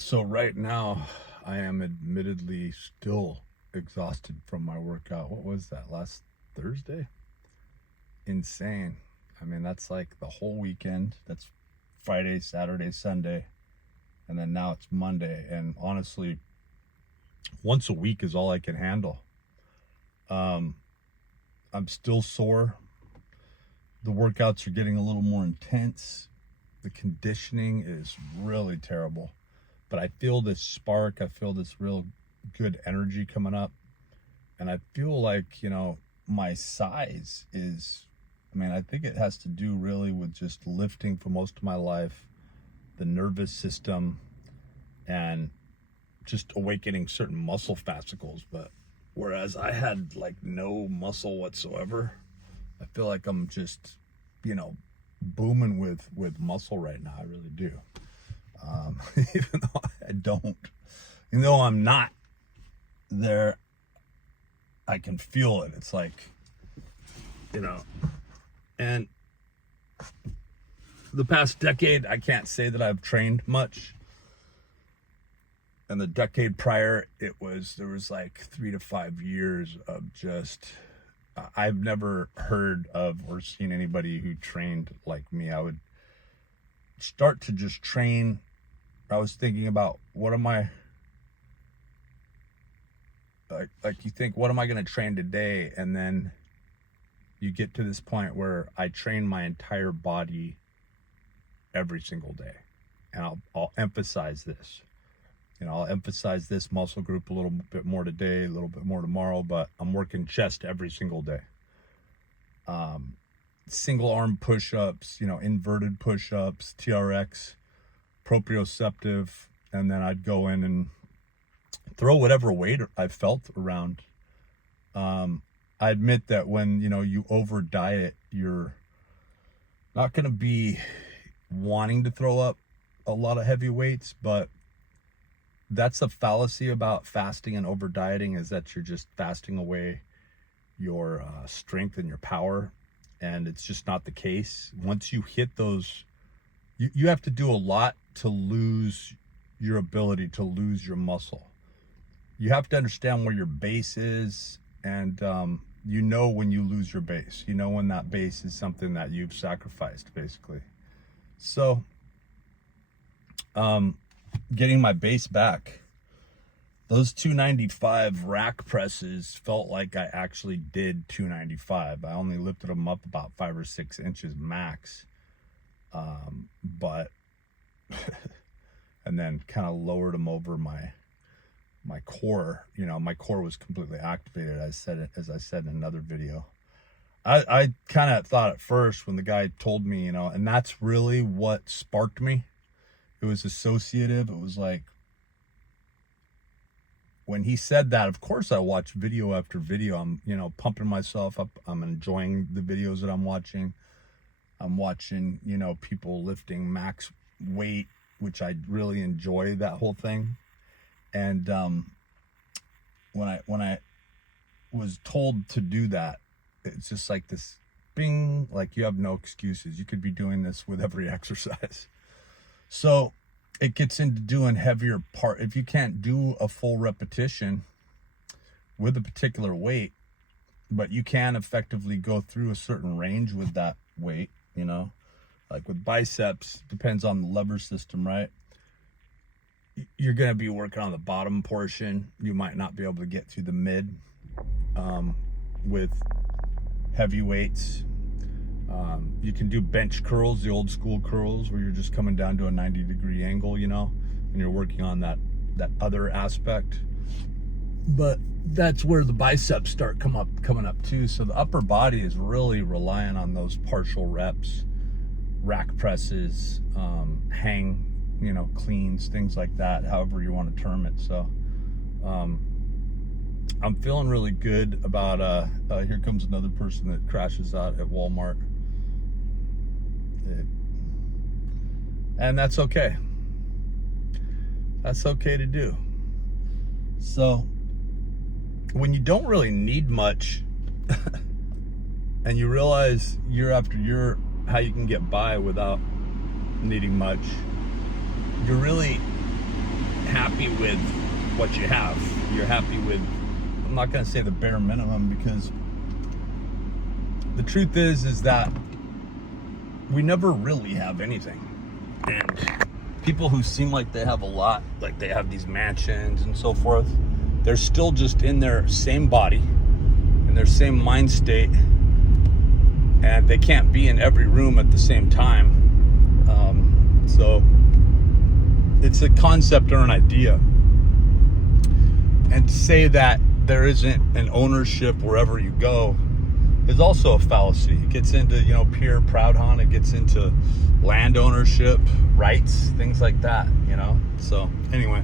So right now, I am admittedly still exhausted from my workout. What was that, last Thursday? Insane. I mean, that's like the whole weekend. That's Friday, Saturday, Sunday, and then now it's Monday. And honestly, once a week is all I can handle. I'm still sore. The workouts are getting a little more intense. The conditioning is really terrible. But I feel this spark. I feel this real good energy coming up. And I feel like, my size is, I think it has to do really with just lifting for most of my life, the nervous system, and just awakening certain muscle fascicles. But whereas I had like no muscle whatsoever, I feel like I'm just, booming with muscle right now. I really do. Even though I don't, even though I'm not there, I can feel it. It's like, and the past decade, I can't say that I've trained much. And the decade prior, there was like 3 to 5 years of just, I've never heard of or seen anybody who trained like me. I would start to just train. I was thinking about what am I, like you think, what am I going to train today? And then you get to this point where I train my entire body every single day. And I'll emphasize this. I'll emphasize this muscle group a little bit more today, a little bit more tomorrow, but I'm working chest every single day. Single arm push-ups, inverted push-ups, TRX, proprioceptive, and then I'd go in and throw whatever weight I felt around. I admit that when, you over diet, you're not going to be wanting to throw up a lot of heavy weights, but that's a fallacy about fasting and over dieting, is that you're just fasting away your strength and your power. And it's just not the case. Once you hit those, you have to do a lot to lose your ability to lose your muscle. You have to understand where your base is, and when you lose your base, when that base is something that you've sacrificed, basically. So getting my base back, those 295 rack presses felt like I actually did 295. I only lifted them up about 5 or 6 inches max. But and then kind of lowered them over my core. My core was completely activated. As I said in another video. I kind of thought at first when the guy told me, and that's really what sparked me. It was associative. It was like, when he said that, of course I watched video after video. I'm, pumping myself up. I'm enjoying the videos that I'm watching. I'm watching, people lifting max weight, which I really enjoy that whole thing. And when I was told to do that, it's just like this bing, like you have no excuses. You could be doing this with every exercise. So it gets into doing heavier part. If you can't do a full repetition with a particular weight, but you can effectively go through a certain range with that weight, like with biceps, depends on the lever system, right? You're going to be working on the bottom portion. You might not be able to get to the mid with heavy weights. You can do bench curls, the old school curls, where you're just coming down to a 90-degree angle, and you're working on that other aspect. But that's where the biceps start coming up too. So the upper body is really relying on those partial reps, rack presses, hang, cleans, things like that, however you want to term it. So I'm feeling really good about here comes another person that crashes out at Walmart. And that's okay. That's okay to do. So when you don't really need much and you realize year after year how you can get by without needing much, you're really happy with what you have. You're happy with, I'm not going to say the bare minimum, because the truth is that we never really have anything. And people who seem like they have a lot, like they have these mansions and so forth, they're still just in their same body, in their same mind state, and they can't be in every room at the same time. So it's a concept or an idea. And to say that there isn't an ownership wherever you go is also a fallacy. It gets into, pure proudhon. It gets into land ownership, rights, things like that, So anyway.